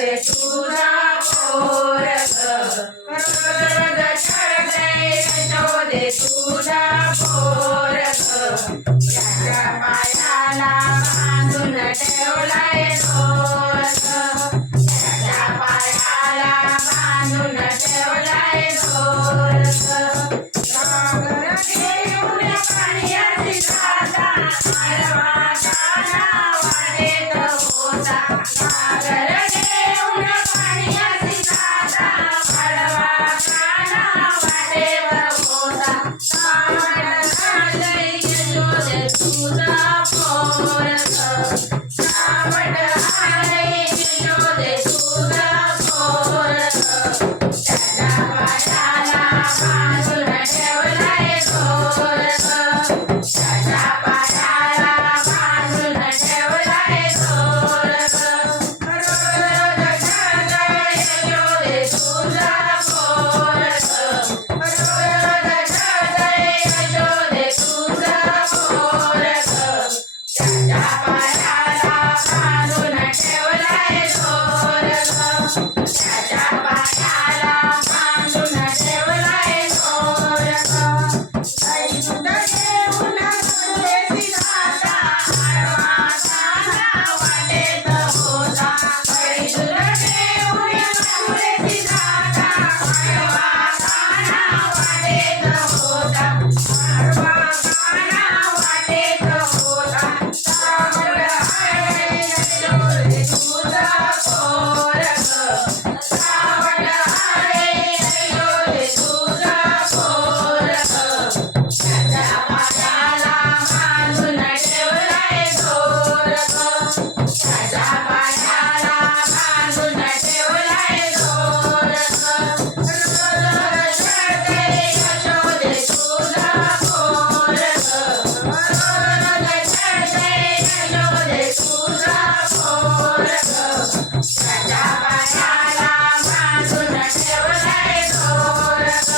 दे तुझा पोरग रोज छळते यशोदे तुझा पोरग त्याच्या पायाला बांधून ठेवलाय दोरग त्याच्या पायाला बांधून ठेवलाय दोरग सागर घेऊन पाण्याची जाता आडवा काना वाटेत होता सागर घेऊन पाण्याची जाता आडवा काना वाटेत होता सावड आलंय यशोदे तुझा पोरग सावड आलंय यशोदे तुझा पोरग त्याच्या पायाला बांधून ठेवलाय दोरग त्याच्या पायाला बांधून ठेवलाय दोरग रोज छळते यशोदे तुझा पोरग रोज छळते यशोदे तुझा पोरग त्याच्या पायाला बांधून ठेवलाय दोरग त्याच्या पायाला बांधून ठेवलाय दोरग आई दूध घेऊन तुळशी जाता आडवा काना वाटेत होता आई दूध घेऊन तुळशी जाता आडवा काना वाटेत होता आडवा काना वाटेत होता सावड आलंय यशोदे तुझा पोरग सावड आलंय यशोदे तुझा पोरग त्याच्या पायाला बांधून ठेवलाय दोरग त्याच्या पायाला बांधून ठेवलाय दोरग रोज छळते यशोदे तुझा पोरग रोज छळते यशोदे तुझा पोरग त्याच्या पायाला बांधून ठेवलाय दोरग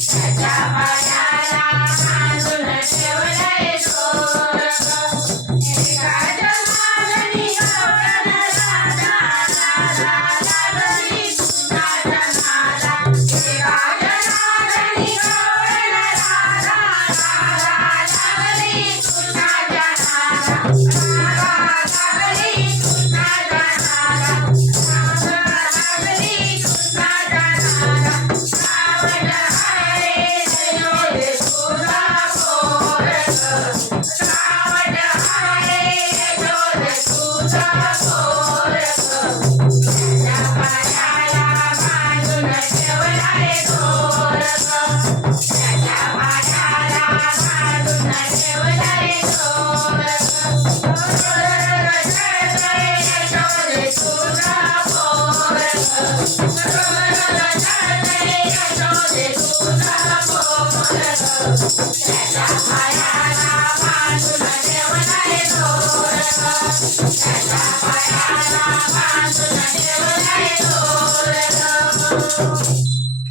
त्याच्या पायाला बांधून ठेवलाय दोरग एका जनार्दनी गवळण राधा राधा लागली तुझ्या जनाला एका जनार्दनी गवळण राधा राधा लागली तुझ्या जनाला राधा लागली तुझ्या जनाला राधा लागली तुझ्या जनाला सावड आलंय यशोदे तुझा पोरग सावड आलंय यशोदे तुझा पोरग त्याच्या पायाला बांधून ठेवलाय दोरग त्याच्या पायाला बांधून ठेवलाय दोरग रोज छळते यशोदे तुझा पोरग रोज छळते यशोदे तुझा पोरग त्याच्या पायाला बांधून ठेवलाय दोरग त्याच्या पायाला